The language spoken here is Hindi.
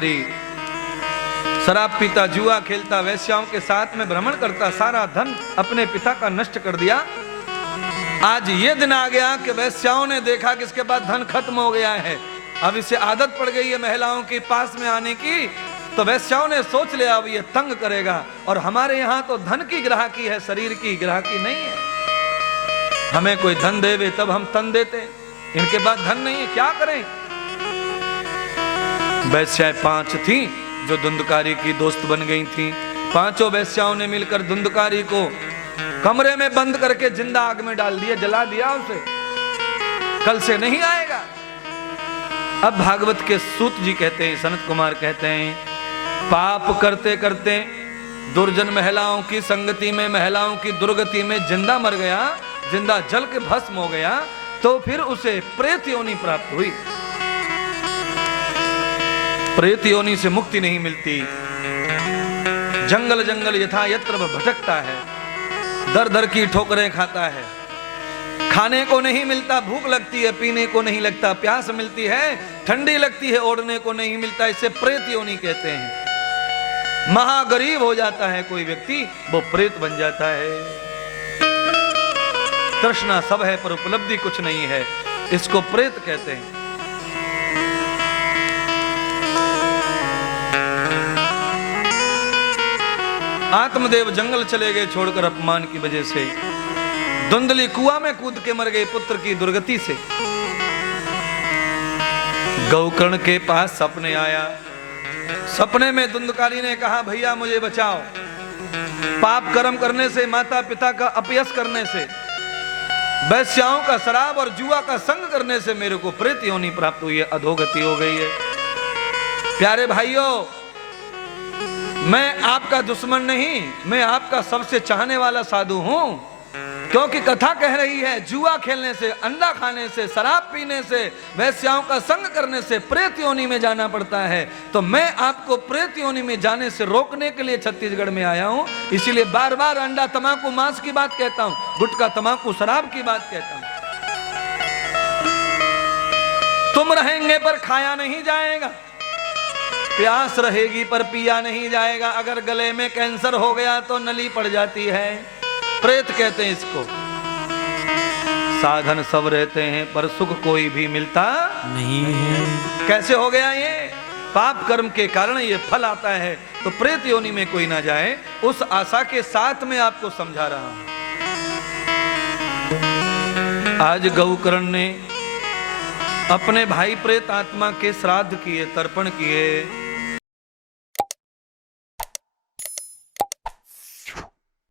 दुंदकारी शराब पीता, जुआ खेलता, वैश्याओं के साथ में भ्रमण करता, सारा धन अपने पिता का नष्ट कर दिया। आज ये दिन आ गया कि वैश्याओं ने देखा कि इसके बाद धन खत्म हो गया है, अब इसे आदत पड़ गई है महिलाओं के पास में आने की, तो वैश्याओं ने सोच लिया अब ये तंग करेगा। और हमारे यहाँ तो धन की ग्राहकी है, शरीर की ग्राहकी नहीं है। हमें कोई धन देवे तब हम तन देते, इनके बाद धन नहीं है, क्या करें। वैश्याएं 5 थी जो धुंधकारी की दोस्त बन गई थी। पांचों वैश्याओं ने मिलकर धुंधकारी को कमरे में बंद करके जिंदा आग में डाल दिया, जला दिया उसे, कल से नहीं आएगा। अब भागवत के सूत जी कहते हैं, सनत कुमार कहते हैं, पाप करते करते दुर्जन महिलाओं की संगति में, महिलाओं की दुर्गति में जिंदा मर गया, जिंदा जल के भस्म हो गया, तो फिर उसे प्रेत योनि प्राप्त हुई। प्रेत योनि से मुक्ति नहीं मिलती, जंगल जंगल यथा यत्र भटकता है, दर दर की ठोकरें खाता है, खाने को नहीं मिलता, भूख लगती है, पीने को नहीं लगता, प्यास मिलती है, ठंडी लगती है, ओढ़ने को नहीं मिलता, इसे प्रेत योनि कहते हैं। महागरीब हो जाता है कोई व्यक्ति, वो प्रेत बन जाता है। तृष्णा सब है पर उपलब्धि कुछ नहीं है, इसको प्रेत कहते हैं। आत्मदेव जंगल चले गए छोड़कर अपमान की वजह से, धुंधली कुआं में कूद के मर गए पुत्र की दुर्गति से। गौकर्ण के पास सपने आया, सपने में धुंधकारी ने कहा भैया मुझे बचाओ, पाप कर्म करने से, माता पिता का अपयश करने से, वैश्याओं का शराब और जुआ का संग करने से मेरे को प्रेत योनि प्राप्त हुई है, अधोगति हो गई है। प्यारे भाइयों, मैं आपका दुश्मन नहीं, मैं आपका सबसे चाहने वाला साधु हूं, क्योंकि कथा कह रही है जुआ खेलने से, अंडा खाने से, शराब पीने से, वैश्याओं का संग करने से प्रेत योनि में जाना पड़ता है। तो मैं आपको प्रेत योनि में जाने से रोकने के लिए छत्तीसगढ़ में आया हूं, इसीलिए बार बार अंडा, तंबाकू, मांस की बात कहता हूं, गुटखा, तंबाकू, शराब की बात कहता हूं। तुम रहेंगे पर खाया नहीं जाएगा, प्यास रहेगी पर पिया नहीं जाएगा, अगर गले में कैंसर हो गया तो नली पड़ जाती है, प्रेत कहते हैं इसको। साधन सब रहते हैं पर सुख कोई भी मिलता नहीं है। कैसे हो गया ये? पाप कर्म के कारण ये फल आता है, तो प्रेत योनि में कोई ना जाए, उस आशा के साथ में आपको समझा रहा हूं। आज गौकर्ण ने अपने भाई प्रेत आत्मा के श्राद्ध किए, तर्पण किए,